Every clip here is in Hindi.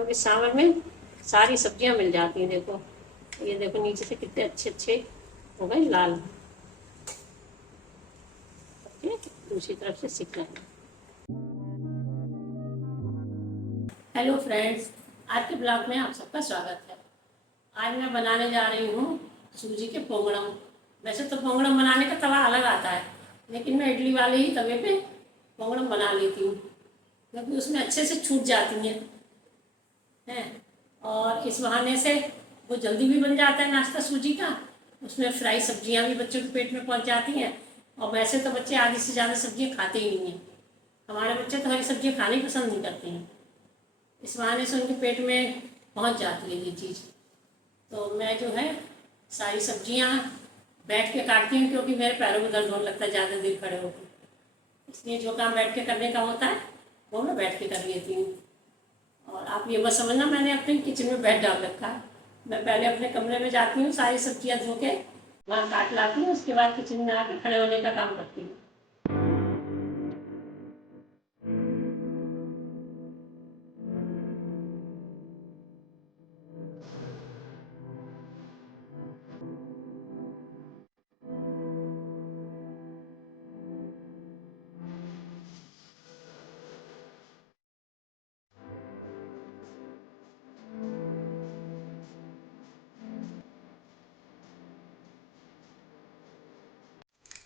क्योंकि सावन में सारी सब्जियां मिल जाती हैं। देखो ये देखो नीचे से कितने अच्छे अच्छे हो गए लाल, दूसरी तरफ से सिक रहे हैं। हेलो फ्रेंड्स, आज के ब्लॉग में आप सबका स्वागत है। आज मैं बनाने जा रही हूँ सूजी के पोंगड़म। वैसे तो पोंगड़म बनाने का तवा अलग आता है, लेकिन मैं इडली वाले ही तवे पे पोंगड़म बना लेती हूँ, क्योंकि उसमें अच्छे से छूट जाती हैं। और इस बहाने से वो जल्दी भी बन जाता है नाश्ता सूजी का। उसमें फ्राई सब्जियाँ भी बच्चों के पेट में पहुँच जाती हैं। और वैसे तो बच्चे आधे से ज़्यादा सब्जियाँ खाते ही नहीं हैं। हमारे बच्चे तो हरी सब्जियाँ खाने पसंद नहीं करते हैं। इस बहाने से उनके पेट में पहुँच जाती है ये चीज़। तो मैं जो है सारी सब्जियां बैठ के काटती हूँ, क्योंकि मेरे पैरों में दर्द होने लगता है ज़्यादा देर खड़े होकर। इसलिए जो काम बैठ के करने का होता है वो मैं बैठ के कर लेती हूँ। और आप ये मत समझना मैंने अपने किचन में बेड डाल रखा है। मैं पहले अपने कमरे में जाती हूँ, सारी सब्जियाँ धो के वहाँ काट लाती हूँ, उसके बाद किचन में आकर खड़े होने का काम करती हूँ।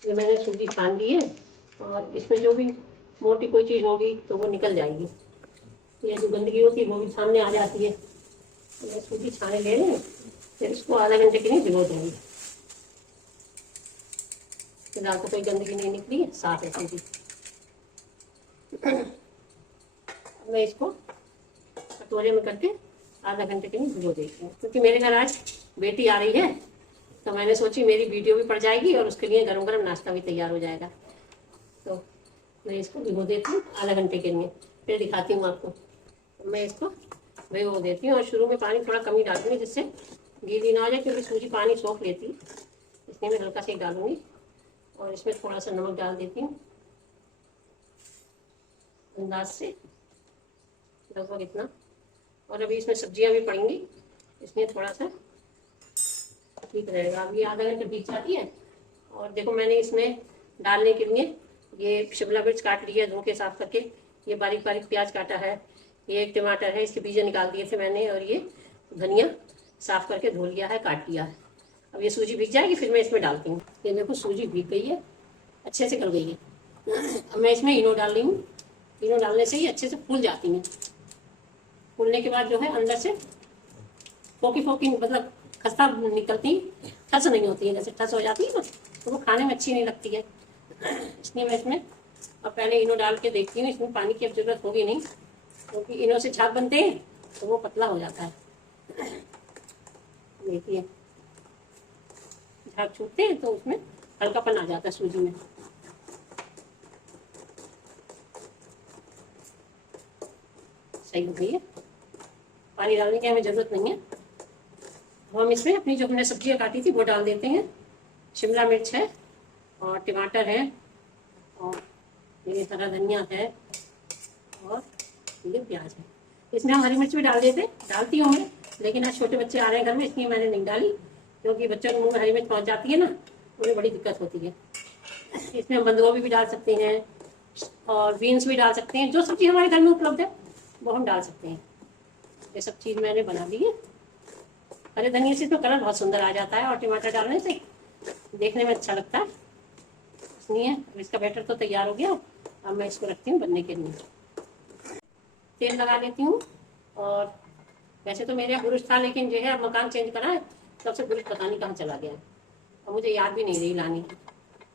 ये मैंने सूजी छान ली है, और इसमें जो भी मोटी कोई चीज़ होगी तो वो निकल जाएगी। ये जो गंदगी होती है वो भी सामने आ जाती है। तो मैं सूजी छाने ले रही हूँ, फिर इसको आधा घंटे के लिए भिगो दूँगी। फिलहाल तो कोई गंदगी नहीं निकली है, साफ है सूजी। मैं इसको कटोरे में करके आधा घंटे के लिए भिगो देती हूँ, क्योंकि मेरे घर आज बेटी आ रही है, तो मैंने सोची मेरी वीडियो भी पड़ जाएगी और उसके लिए गरम गरम नाश्ता भी तैयार हो जाएगा। तो मैं इसको भिगो देती हूँ आधा घंटे के लिए, फिर दिखाती हूँ आपको। तो मैं इसको भिगो देती हूँ, और शुरू में पानी थोड़ा कम ही डालूंगी, जिससे गीली ना हो जाए, क्योंकि सूजी पानी सोख लेती है। इसलिए मैं हल्का से ही डालूंगी, और इसमें थोड़ा सा नमक डाल देती हूँ अंदाज से, लगभग इतना। और अभी इसमें सब्जियां भी पड़ेंगी, इसमें थोड़ा सा ठीक रहेगा। अभी आधा घंटे भीग जाती है। और देखो मैंने इसमें डालने के लिए ये शिमला मिर्च काट ली है धो के साफ करके, ये बारीक बारीक प्याज काटा है, ये एक टमाटर है, इसके बीज निकाल दिए थे मैंने, और ये धनिया साफ करके धो लिया है, काट लिया है। अब ये सूजी भीग जाएगी, फिर मैं इसमें डालती हूँ। ये देखो सूजी भीग गई है, अच्छे से गल गई है। अब मैं इसमें इनो डाल रही हूँ। इनो डालने से ही अच्छे से फूल जाती हैं। फूलने के बाद जो है अंदर से फोकी फोकी, मतलब खस्ता निकलती, ठस नहीं होती है। जैसे ठस हो जाती है ना, तो वो खाने में अच्छी नहीं लगती है। इसलिए मैं इसमें अब पहले इनो डाल के देखती हूँ। इसमें पानी की अब जरूरत होगी नहीं, क्योंकि इनो से झाग बनते हैं तो वो पतला हो जाता है। देखिए झाग छूटते हैं तो उसमें हल्कापन आ जाता है सूजी में। सही हो गई है, पानी डालने की हमें जरूरत नहीं है। हम इसमें अपनी जो हमने सब्जियां काटी थी वो डाल देते हैं। शिमला मिर्च है, और टमाटर है, और ये हरा धनिया है, और ये प्याज है। इसमें हम हरी मिर्च भी डालती हूँ मैं, लेकिन आज छोटे बच्चे आ रहे हैं घर में, इसलिए मैंने नहीं डाली। क्योंकि बच्चों के मुँह में हरी मिर्च पहुँच जाती है ना, उन्हें बड़ी दिक्कत होती है। इसमें हम बंद गोभी भी डाल सकते हैं, और बीन्स भी डाल सकते हैं। जो सब्जी हमारे घर में उपलब्ध है वो हम डाल सकते हैं। ये सब चीज़ मैंने बना दी है। हरे धनिया से तो कलर बहुत सुंदर आ जाता है, और टमाटर डालने से देखने में अच्छा लगता है। इसलिए इसका बैटर तो तैयार हो गया। अब मैं इसको रखती हूँ बनने के लिए। तेल लगा लेती हूँ। और वैसे तो मेरे यहाँ बुरुश था, लेकिन जो है अब मकान चेंज करा है, तब से बुरुश पता नहीं कहाँ चला गया है, और मुझे याद भी नहीं रही लानी।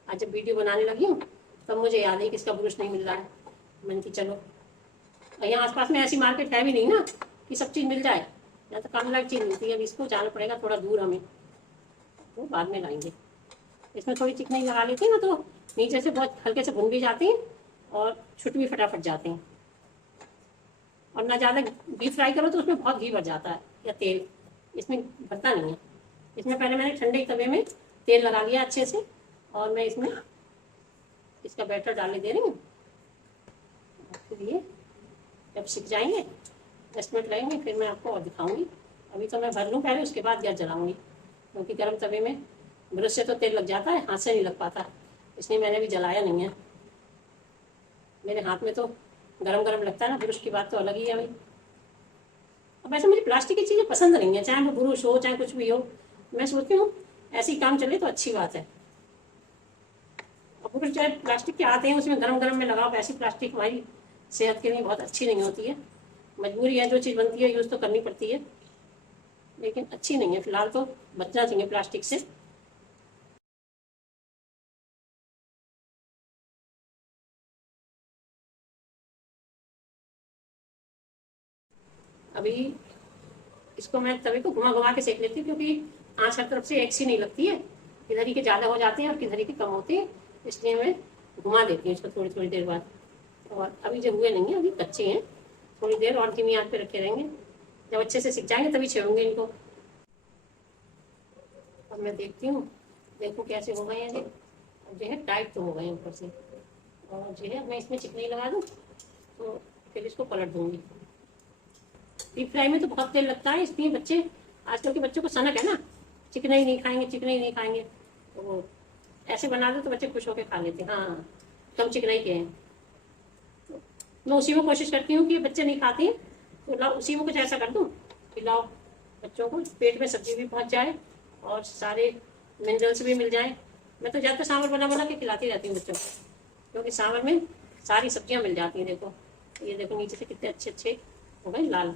आज जब वीडियो बनाने लगी हूँ तब मुझे याद है कि इसका बुरुश नहीं मिल रहा है। मैंने कि चलो, यहाँ आसपास में ऐसी मार्केट है भी नहीं ना कि सब चीज़ मिल जाए, या तो कम लाइट चीज़ मिलती है। अब इसको जाना पड़ेगा थोड़ा दूर हमें, तो बाद में लाएंगे। इसमें थोड़ी चिकनाई लगा लेते हैं ना, तो नीचे से बहुत हल्के से भुन भी जाते हैं, और छुट भी फटाफट जाते हैं। और ना ज़्यादा डीप फ्राई करो तो उसमें बहुत घी भर जाता है, या तेल इसमें भरता नहीं है। इसमें पहले मैंने ठंडे तवे में तेल लगा लिया अच्छे से, और मैं इसमें इसका बैटर डालने दे रही हूँ। फिर ये जब सिक जाएंगे 10 मिनट लगेंगे, फिर मैं आपको और दिखाऊंगी। अभी तो मैं भर लूँ पहले, उसके बाद गैस जलाऊंगी, क्योंकि गर्म तवे में ब्रश से तो तेल लग जाता है, हाथ से नहीं लग पाता, इसलिए मैंने भी जलाया नहीं है। मेरे हाथ में तो गरम गरम लगता है ना, ब्रश की बात तो अलग ही है भाई। अब वैसे मुझे प्लास्टिक की चीज़ें पसंद नहीं है, चाहे वो ब्रश हो चाहे कुछ भी हो। मैं सोचती हूँ ऐसे ही काम चले तो अच्छी बात है। अब ब्रश चाहे प्लास्टिक के आते हैं, उसमें गरम गरम में लगाओ, ऐसी प्लास्टिक हमारी सेहत के लिए बहुत अच्छी नहीं होती है। मजबूरी है, जो चीज़ बनती है यूज़ तो करनी पड़ती है, लेकिन अच्छी नहीं है। फिलहाल तो बचना चाहिए प्लास्टिक से। अभी इसको मैं तवे को घुमा घुमा के सेक लेती हूँ, क्योंकि आँच हर तरफ से एक सी नहीं लगती है, किधर ही के ज़्यादा हो जाते हैं और किधर ही के कम होते हैं, इसलिए मैं घुमा देती हूँ इसको थोड़ी थोड़ी देर बाद। और अभी जो हुए नहीं हैं, अभी कच्चे हैं, थोड़ी देर और धीमी आँच पे रखे रहेंगे, जब अच्छे से सीख जाएंगे तभी छेड़ूंगे इनको। अब मैं देखती हूँ, देखो कैसे हो गए हैं ये। अब जो है टाइट तो हो गए हैं ऊपर से, और जो है मैं इसमें चिकनी लगा दूँ तो फिर इसको पलट दूँगी। डीप फ्राई में तो बहुत तेल लगता है, इसलिए बच्चे, आजकल के बच्चों को सनक है ना, चिकना ही नहीं खाएंगे, चिकना ही नहीं खाएंगे, तो वो ऐसे बना दो तो बच्चे खुश होकर खा लेते हैं। हाँ, कम चिकनाई के हैं, तो मैं उसी में कोशिश करती हूँ कि बच्चे नहीं खाते हैं, तो लाओ उसी में कुछ ऐसा कर दूँ कि लाओ बच्चों को पेट में सब्जी भी पहुँच जाए और सारे मिनरल्स भी मिल जाए। मैं तो ज़्यादातर सांभर बना बना के खिलाती रहती हूँ बच्चों को, क्योंकि सांभर में सारी सब्जियाँ मिल जाती हैं। देखो ये देखो नीचे से कितने अच्छे अच्छे हो गए लाल,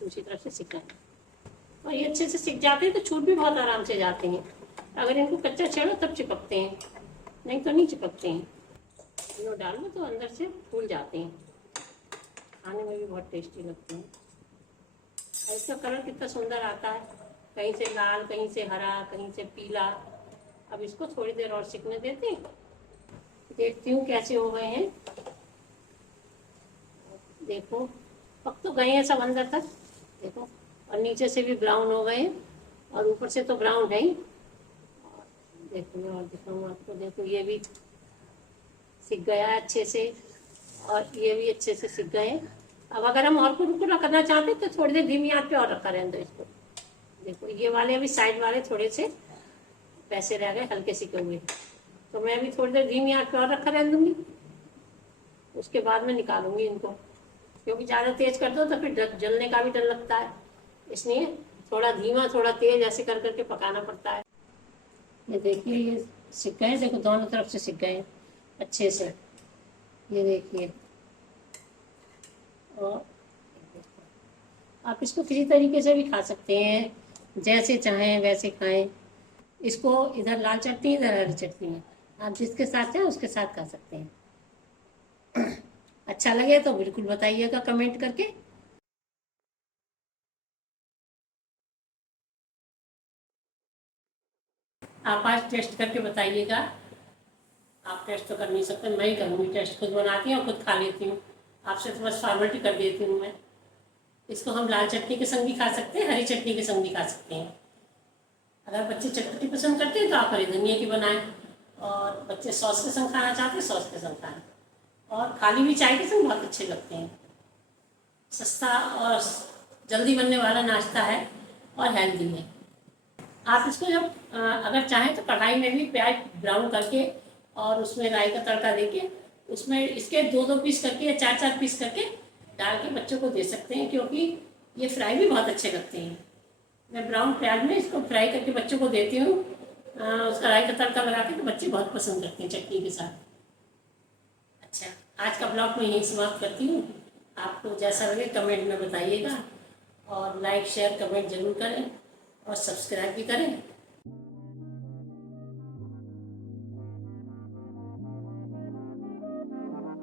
दूसरी तरफ से सिक जाएंगे, और ये अच्छे से सिक जाते हैं तो छूट भी बहुत आराम से जाते हैं। अगर इनको कच्चा छेड़ो तब चिपकते हैं, नहीं तो नहीं चिपकते हैं। इनको डालो तो अंदर से फूल जाते हैं, खाने में भी बहुत टेस्टी लगते हैं। और इसका कलर कितना सुंदर आता है, कहीं से लाल, कहीं से हरा, कहीं से पीला। अब इसको थोड़ी देर और सिकने देते हैं, देखती हूँ कैसे हो गए हैं। देखो पक तो गए हैं सब अंदर तक, देखो, और नीचे से भी ब्राउन हो गए हैं और ऊपर से तो ब्राउन है ही। और देखो मैं और दिखाऊँ आपको, देखो ये भी सिक गया है अच्छे से, और ये भी अच्छे से सिक गए। अब अगर हम और कुरकुरा करना चाहते तो थोड़ी देर धीमी आंच पे और रखा रहने दो इसको। देखो ये वाले अभी साइड वाले थोड़े से वैसे रह गए, हल्के सिके हुए, तो मैं अभी थोड़ी देर धीमी आंच पे और रखा रहने दूंगी, उसके बाद में निकालूंगी इनको, क्योंकि ज़्यादा तेज कर दो तो फिर जलने का भी डर लगता है, इसलिए थोड़ा धीमा थोड़ा तेज ऐसे कर करके पकाना पड़ता है। ये देखिए ये सिक गए, देखो दोनों तरफ से सिक गए अच्छे से, ये देखिए। और आप इसको किसी तरीके से भी खा सकते हैं, जैसे चाहें वैसे खाएं। इसको इधर लाल चटनी, इधर हरी चटनी है, आप जिसके साथ चाहें उसके साथ खा सकते हैं। अच्छा लगे तो बिल्कुल बताइएगा कमेंट करके। आप आज टेस्ट करके बताइएगा। आप टेस्ट तो कर नहीं सकते, मैं ही करूँगी टेस्ट, खुद बनाती हूँ खुद खा लेती हूँ, आपसे तो बस फॉर्मेलिटी कर देती हूँ मैं। इसको हम लाल चटनी के संग भी खा सकते हैं, हरी चटनी के संग भी खा सकते हैं। अगर बच्चे चटपटी पसंद करते हैं तो आप हरी धनिया की बनाएं, और बच्चे सॉस के संग खाना चाहते हैं सॉस के संग खाएं, और खाली भी चाय के संग बहुत अच्छे लगते हैं। सस्ता और जल्दी बनने वाला नाश्ता है और हेल्दी है। आप इसको जब अगर चाहें तो कढ़ाई में भी प्याज ब्राउन करके और उसमें राई का तड़का देके उसमें इसके 2-2 पीस करके या 4-4 पीस करके डाल के बच्चों को दे सकते हैं, क्योंकि ये फ्राई भी बहुत अच्छे लगते हैं। मैं ब्राउन प्याज में इसको फ्राई करके बच्चों को देती हूँ, उसका राई का तड़का लगा के, तो बच्चे बहुत पसंद करते हैं चटनी के साथ। अच्छा, आज का ब्लॉग मैं यहीं समाप्त करती हूँ। आपको जैसा लगे कमेंट में बताइएगा, और लाइक शेयर कमेंट जरूर करें और सब्सक्राइब भी करें।